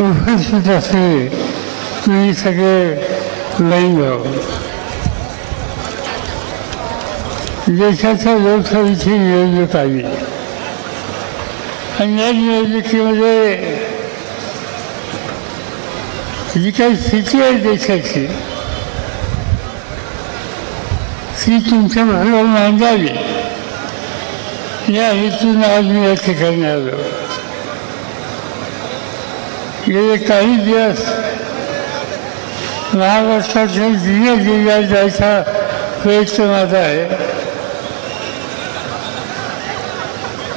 उपस्थित असलेले तुम्ही सगळे भाऊ, देशाच्या लोकसभेची निवडणूक आली आणि या निवडणुकीमध्ये जी काही स्थिती आहे देशाची ती तुमच्या बरोबर मांडावी या हेतून आज मी या ठिकाणी आलो. गेले काही दिवस महाराष्ट्राच्या जुन्या जिल्ह्यात जायचा प्रयत्न माझा आहे.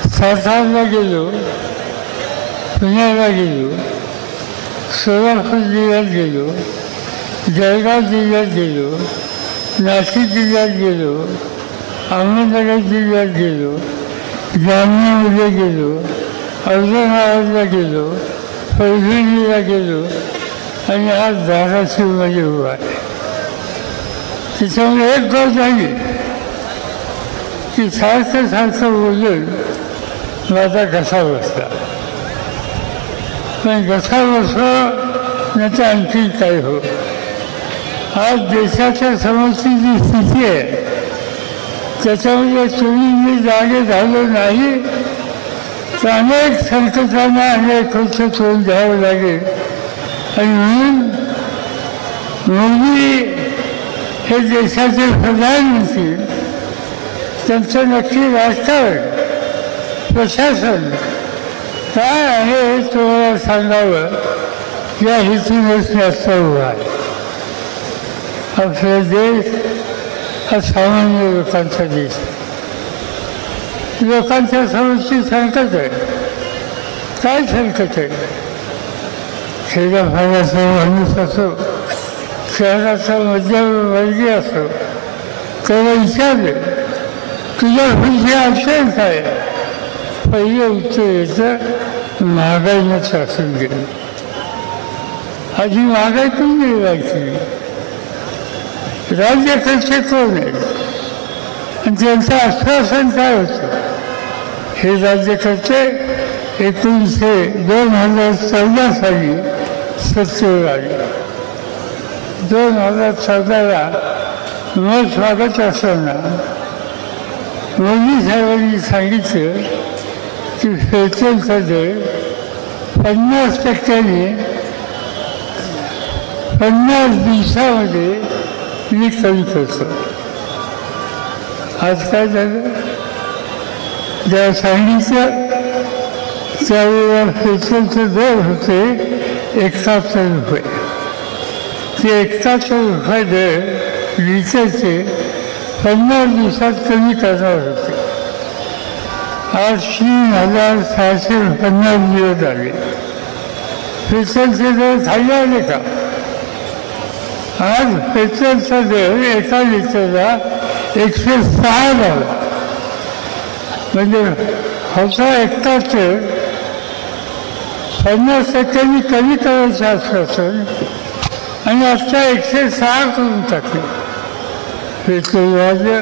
सातारला गेलो, पुण्याला गेलो, सोलापूर जिल्ह्यात गेलो, जळगाव जिल्ह्यात गेलो, नाशिक जिल्ह्यात गेलो, अहमदनगर जिल्ह्यात गेलो, जामनेरमध्ये गेलो, औरंगाबादला गेलो, परभणीला गेलो आणि आज धाराशिवमध्ये उभा आहे. त्याच्यामुळे एक गोष्ट झाली की सारखं बोलून माझा घसा बसला. पण घसा बसला नाही तर आणखी काय हो. आज देशाच्या समोरची जी स्थिती आहे त्याच्यामध्ये तुम्ही मी जागे झालो नाही तर अनेक संकटांना अनेक गोष्ट तोंड द्यावं लागेल. आणि म्हणून मोदी हे देशाचे प्रधानमंत्री, त्यांचं नक्की राजकारण प्रशासन काय आहे हे तुम्हाला सांगावं या हेतूनच मी आत्ता उभा आहे. आपला देश हा सामान्य लोकांचा देश, लोकांच्या समोरची संकट आहे. काय संकट आहे? खेड्यापाड्याचा माणूस असो, शहराचा मध्यमवर्गीय असो, त्याला विचारले तुझ्या पुढची अडचण काय? पहिलं उत्तर येतं महागाईनं त्रासून गेलं. आधी महागाई कोण मिळवायची? राज्यकर्ते कोण आहेत आणि त्यांचं आश्वासन काय होतं? हे राज्यकर्ते 2014 साली सत्तेवर आले. 2014ला मत स्वागत असताना मोदी साहेबांनी सांगितलं की पेट्रोलचा दर 50% 50 दिवसामध्ये मी कमी करतो. आज काय झालं? ज्या सांगितलं त्यावेळेला पेट्रोलचे दर होते 71 रुपये. ते 71 रुपये दर लिटरचे 50 दिवसात कमी करणार होते. आज 3650 दिवस आले. पेट्रोलचे दर खाली आले का? आज पेट्रोलचा दर एका लिटरला 106 झाला. म्हणजे होता 71, 50% कमी करायचं आश्वासन आणि आता 106 करून टाकले. पेट्रोल वाढलं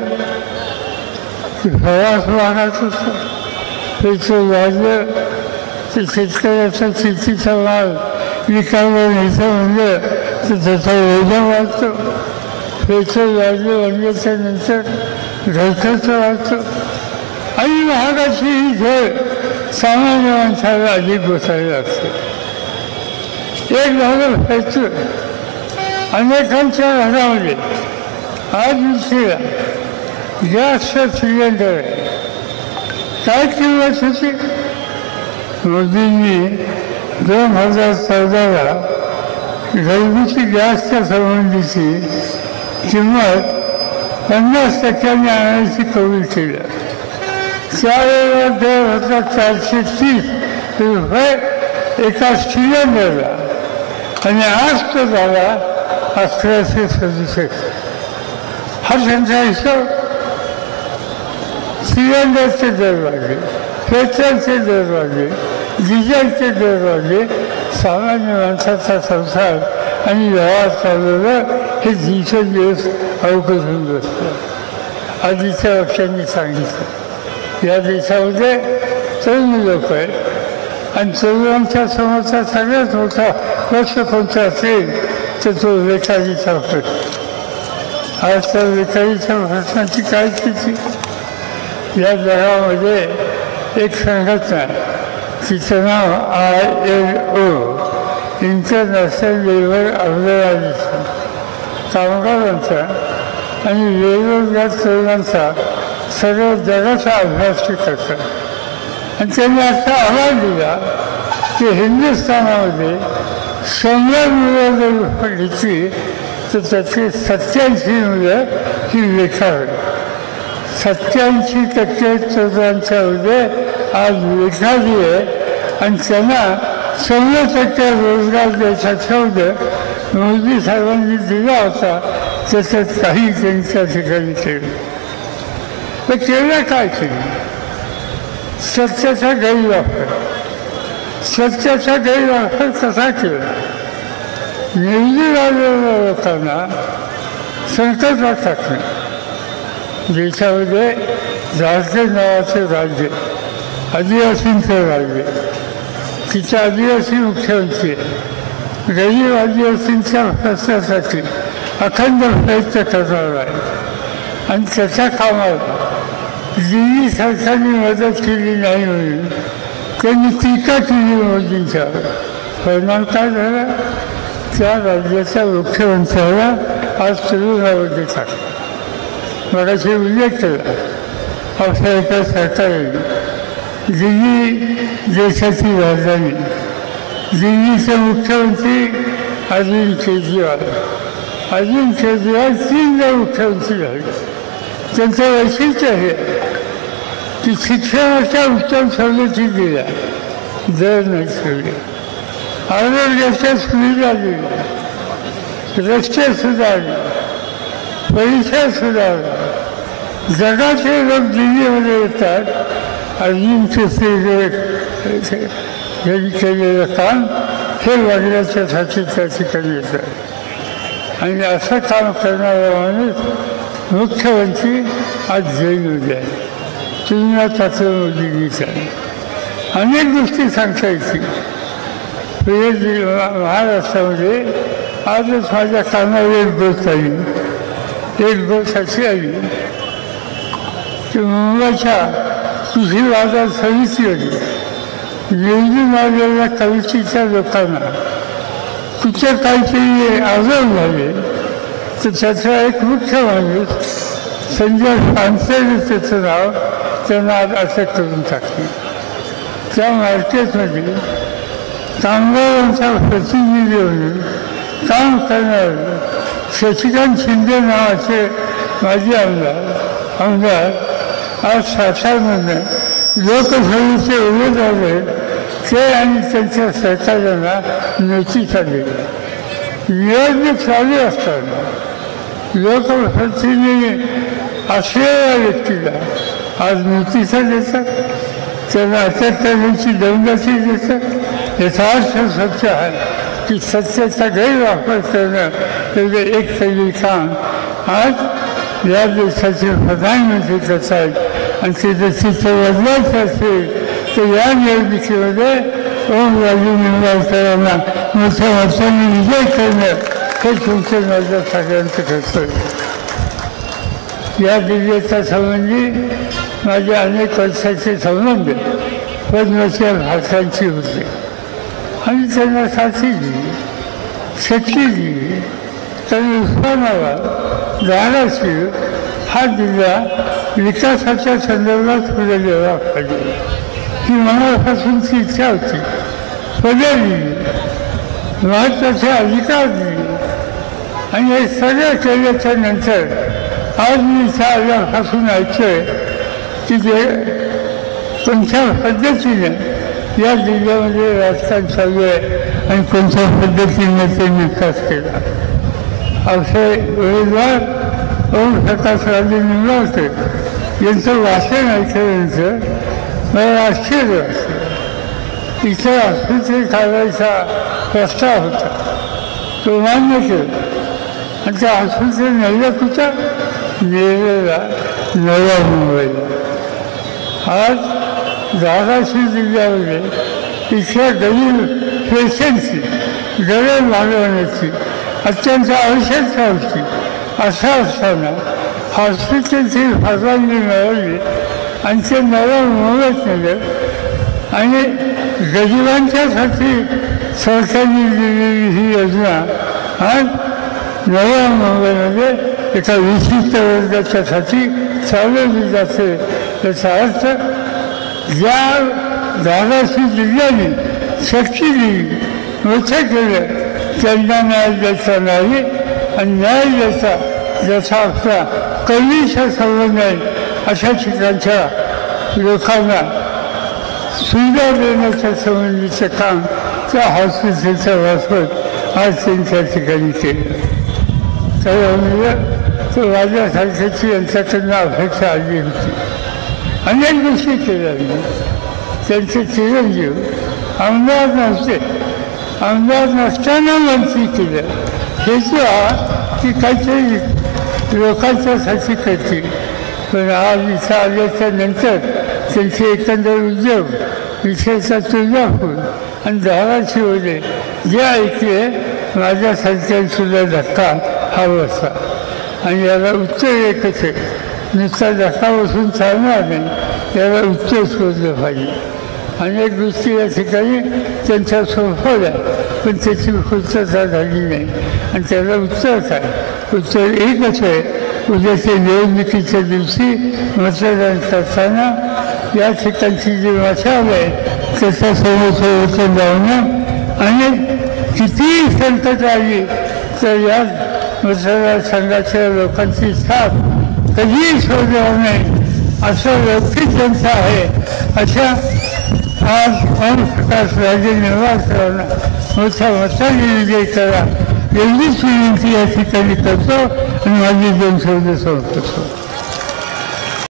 की प्रवास वाढत होता. पेट्रोल वाढलं तर शेतकऱ्याचा शेतीचा माल विकायला न्यायचं म्हणलं तर त्याचा ओझा वाढतो. पेट्रोल वाढलं म्हणल्याच्या नंतर घरखर्च वाढतो आणि महागाची ही झळ सामान्य माणसाला अधिक बसायला लागते. एक झालं पेट्रोल. अनेकांच्या घरामध्ये आज दिवशीला गॅसचं सिलेंडर आहे. काय किंमत होती? मोदींनी 2014ला घरगुती गॅसच्या संबंधीची किंमत 50% आणायची कबूल केलं. त्यावेळेला दर होता 430 रुपये एका सिलेंडरला आणि आज तो झाला 1167. हा त्यांचा हिशोब. सिलेंडरचे दर वाढले, पेट्रोलचे दर वाढले, डिझेलचे दर वाढले. सामान्य माणसाचा संसार आणि व्यवहार चालवणं हे दिवसेंदिवस अवघड होऊन बसतं. आधीच्या पक्षांनी सांगितलं या देशामध्ये तरुण लोक आहेत आणि तरुणांच्या समोरचा सगळ्यात मोठा प्रश्न कोणता असेल तर तो बेकारीचा प्रश्न. आज त्या बेकारीच्या प्रश्नाची काय स्थिती? या जगामध्ये एक संघटना तिचं नाव ILO, इंटरनॅशनल लेबर ऑर्गनायझेशन, कामगारांचा आणि वेगवेगळ्या तरुणांचा सर्व जगाचा अभ्यास ते करतात. आणि त्यांनी असा अहवाल दिला की हिंदुस्थानामध्ये 100 मुलं जर घेतली तर त्याची 87 मुलं ही बेकार. 87% तरुणांच्यामध्ये आज बेकारी आहे आणि त्यांना 100% रोजगार द्यायचा शब्द मोदी साहेबांनी दिला होता. त्याच्यात काही त्यांच्या ठिकाणी केलं. पण केलं काय केलं? सत्याचा गैरवापर. सत्याचा गैरवापर कसा केला? निवडून आलेल्या लोकांना संकटात टाकणे. देशामध्ये झारखंड नावाचे राज्य, आदिवासींचं राज्य, तिचा आदिवासी मुख्यमंत्री आहे. गरीब आदिवासींच्या प्रश्नासाठी अखंड प्रयत्न करणार आहे आणि त्याच्या कामाला दिल्ली सरकारने मदत केली नाही म्हणून त्यांनी टीका केली मोदींच्यावर. परिणाम काय झाला? त्या राज्याच्या मुख्यमंत्र्याला आज तुरुंगामध्ये टाकलं. मगाशी उल्लेख केला अशा एका सरकारने दिल्ली देशाची राजधानी, दिल्लीचे मुख्यमंत्री अरविंद केजरीवाल. अरविंद केजरीवाल 3दा मुख्यमंत्री झाले. त्यांचं वैशिष्ट्य हे की शिक्षणाच्या उत्तम सवलती दिल्या, दर नाही ठेवले, आरोग्याच्या सुविधा दिल्या, रस्ते सुधारले, परिसर सुधारला. जगाचे लोक दिल्लीमध्ये येतात. अरविंद केजरीवाल यांनी केलेलं काम हे बघण्याच्यासाठी त्या ठिकाणी येतात. आणि असं काम करणारा माणूस मुख्यमंत्री आज जेलमध्ये आहे. तुलना त्याचं मोदींनीचा अनेक गोष्टी सांगता येतील. महाराष्ट्रामध्ये आजच माझ्या कानावर एक गोष्ट आली. एक गोष्ट अशी आली की मुंबईच्या कृषी बाजार समितीमध्ये निवडून आलेल्या कमिटीच्या लोकांना कुठे काहीतरी आजार झाले तर त्याचा एक मुख्य माणूस संजय पानसरे त्याचं नाव त्यांना आज अटक करून टाकली. त्या मार्केटमध्ये कामगारांचा प्रतिनिधी म्हणून काम करणारे शशिकांत शिंदे नावाचे माजी आमदार आज सातारमधून लोकसभेचे उमेदवार आहेत. ते आणि त्यांच्या सहकार्यांना नोटीस आली. निवडणूक चालू असताना लोकप्रतिनिधी असलेल्या व्यक्तीला आज नोटिसा देतात, त्यांना अटक करण्याची दमदाटी देतात. याचा अर्थ सत्य आहे की सत्याचा गैरवापर करणं म्हणजे एक तरी काम आज या देशाचे प्रधानमंत्री करत आहेत. आणि ते जर चित्र बदलायचं असेल तर या निवडणुकीमध्ये ओमराजे निंबाळकरांना मोठ्या मतांनी विजय करणं हे तुमचं माझ्या सगळ्यांचं कर्तव्य. या जिल्ह्याच्या संबंधी माझे अनेक वर्षाचे संबंध पद्मश्री भारतांची होते आणि त्यांना साथी दिली, शक्ती दिली. त्यांनी उस्मानाबाद, धाराशिव हा जिल्हा विकासाच्या संदर्भात पुढे गेला पाहिजे ही मनापासूनची इच्छा होती. पदे दिली, महत्त्वाचे अधिकार दिले आणि हे सगळं केल्याच्या नंतर आज मी इथं आल्यापासून ऐकतोय की ते कोणत्या पद्धतीने या जिल्ह्यामध्ये राजकारण चालू आहे आणि कोणत्या पद्धतीने ते विकास केला. असे उमेदवार ओमप्रकाशराजे निंबाळकर यांचं भाषण ऐकल्यानंतर मला आश्चर्य वाटलं. इथे आस्पत्रे काढायचा प्रस्ताव होता, तो मान्य केला आणि त्या आस्पत्रे नेल्या कुठं? नेलेला नव्या मुंबईला. आज धाराशिव जिल्ह्यामध्ये इथल्या गरीब पेशंटची गरज भागवण्याची अत्यंत आवश्यकता होती. असं असताना हॉस्पिटलची परवानगी मिळवली आणि ते नव्या मुंबईत नेलं आणि गरिबांच्यासाठी सरकारने दिलेली ही योजना आज नव्या मुंबईमध्ये एका विशिष्ट वर्गाच्यासाठी चालवली जाते. याचा अर्थ ज्या दादाशी जिल्ह्याने शक्ती दिली मोठं केलं त्यांना न्याय द्यायचा नाही आणि न्याय द्यायचा ज्याचा आपला कवीचा संबंध आहे अशा ठिकाणच्या लोकांना सुविधा देण्याच्या संबंधीचं काम त्या हॉस्पिटलच्या मार्फत आज त्यांच्या ठिकाणी केलं. त्यामुळे तो माझ्यासारख्याची यांच्याकडनं अपेक्षा आली होती. अनेक गोष्टी केल्या मी. त्यांचे चिरंजीव आमदार नव्हते, आमदार नसताना मंत्री केलं. हेतू हा की काहीतरी लोकांच्यासाठी करतील. पण आज इथं आल्याच्या नंतर त्यांचे एकंदर उद्योग विशेषतः तुळजापूर आणि धाराशिवमध्ये जे ऐकले माझ्यासारख्यासुद्धा धक्का हा बसला. आणि याला उत्तर एकच आहे, नुसता धक्का बसून चालणार नाही, याला उत्तर शोधलं पाहिजे. अनेक गोष्टी या ठिकाणी त्यांच्या सोपवल्या पण त्याची पूर्तता झाली नाही. आणि त्याला उत्तर काय? उत्तर एकच आहे, उद्याच्या निवडणुकीच्या दिवशी मतदान करताना या ठिकाणची जी मशाल आहे त्याच्यासमोर संरक्षण लावणं आणि कितीही संकट आली तर या मतदारसंघाच्या लोकांची साथ कधीही सोडणार नाही असं व्यक्तिक ज्यांचं आहे. अशा आज ओमप्रकाश राजे निवासरावांना मोठ्या मताने विजय करा एवढीच विनंती या ठिकाणी करतो आणि माझी 2 शब्द संपतो.